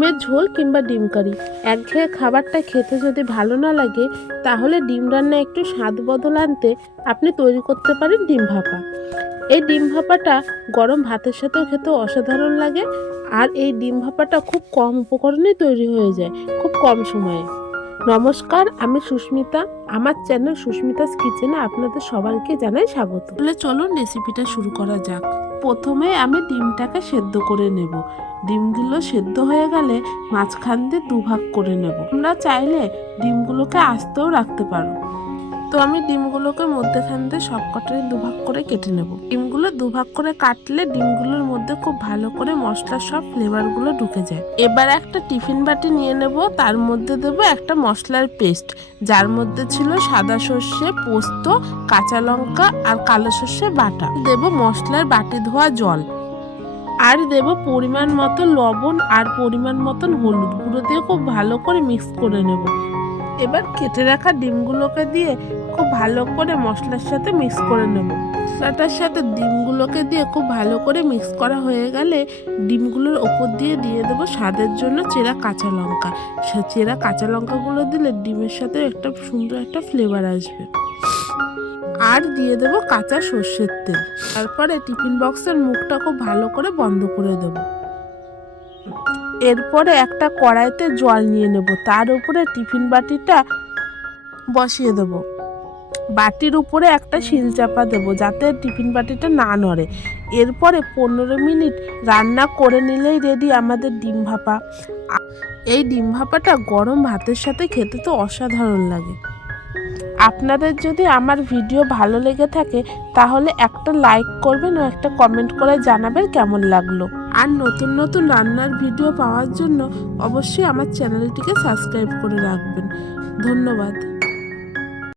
ডিমের ঝোল কিংবা ডিম কারি। একঘেয়ে খাবারটা খেতে যদি ভালো না লাগে, তাহলে ডিম রান্না একটু স্বাদ বদল আনতে আপনি তৈরি করতে পারেন ডিম ভাপা। এই ডিম ভাপাটা গরম ভাতের সাথেও খেতে অসাধারণ লাগে, আর এই ডিম ভাপাটা খুব কম উপকরণেই তৈরি হয়ে যায়, খুব কম সময়ে। নমস্কার, আমি সুস্মিতা। আমার চ্যানেল সুস্মিতাস কিচেনে আপনাদের সবাইকে জানাই স্বাগত। তাহলে চলুন রেসিপিটা শুরু করা যাক। প্রথমে আমি ডিমটাকে সেদ্ধ করে নেব। ডিমগুলো সেদ্ধ হয়ে গেলে মাঝখান দিয়ে দুভাগ করে নেব। তোমরা চাইলে ডিমগুলোকে আস্তেও রাখতে পারো। তো আমি ডিমগুলোকে মধ্যেখান দিয়ে সব কটাই দুভাগ করে কেটে নেব। ডিমগুলো দুভাগ করে কাটলে ডিমগুলোর মধ্যে খুব ভালো করে মশলার সব ফ্লেভারগুলো ঢুকে যায়। এবার একটা টিফিন বাটি নিয়ে নেব, তার মধ্যে দেবো একটা মশলার পেস্ট, যার মধ্যে ছিল সাদা সর্ষে, পোস্ত, কাঁচা লঙ্কা আর কালো সর্ষে বাটা। দেব মশলার বাটি ধোয়া জল। আর দেব পরিমাণ মতো লবণ আর পরিমাণ মতন হলুদ। গুঁড়ো দিয়ে খুব ভালো করে মিক্স করে নেব। এবার কেটে রাখা ডিমগুলোকে দিয়ে খুব ভালো করে মশলার সাথে মিক্স করে নেব। মশলাটার সাথে ডিমগুলোকে দিয়ে খুব ভালো করে মিক্স করা হয়ে গেলে ডিমগুলোর ওপর দিয়ে দিয়ে দেবো স্বাদের জন্য চেরা কাঁচা লঙ্কা। সে চেরা কাঁচা লঙ্কাগুলো দিলে ডিমের সাথে একটা সুন্দর একটা ফ্লেভার আসবে। আর দিয়ে দেব কাঁচা সর্ষের তেল। তারপরে টিফিন বক্সের মুখটা খুব ভালো করে বন্ধ করে দেব। এরপরে একটা কড়াইতে জল নিয়ে নেব। তার উপরে টিফিন বাটিটা বসিয়ে দেব। বাটির উপরে একটা শিল চাপা দেবো যাতে টিফিন বাটিটা না নড়ে। এরপরে পনেরো মিনিট রান্না করে নিলেই রেডি আমাদের ডিম ভাপা। এই ডিম ভাপাটা গরম ভাতের সাথে খেতে তো অসাধারণ লাগে। আপনাদের যদি আমার ভিডিও ভালো লেগে থাকে, তাহলে একটা লাইক করবেন ও একটা কমেন্ট করে জানাবেন কেমন লাগল। আর নতুন নতুন রান্নার ভিডিও পাওয়ার জন্য অবশ্যই আমার চ্যানেলটিকে সাবস্ক্রাইব করে রাখবেন। ধন্যবাদ।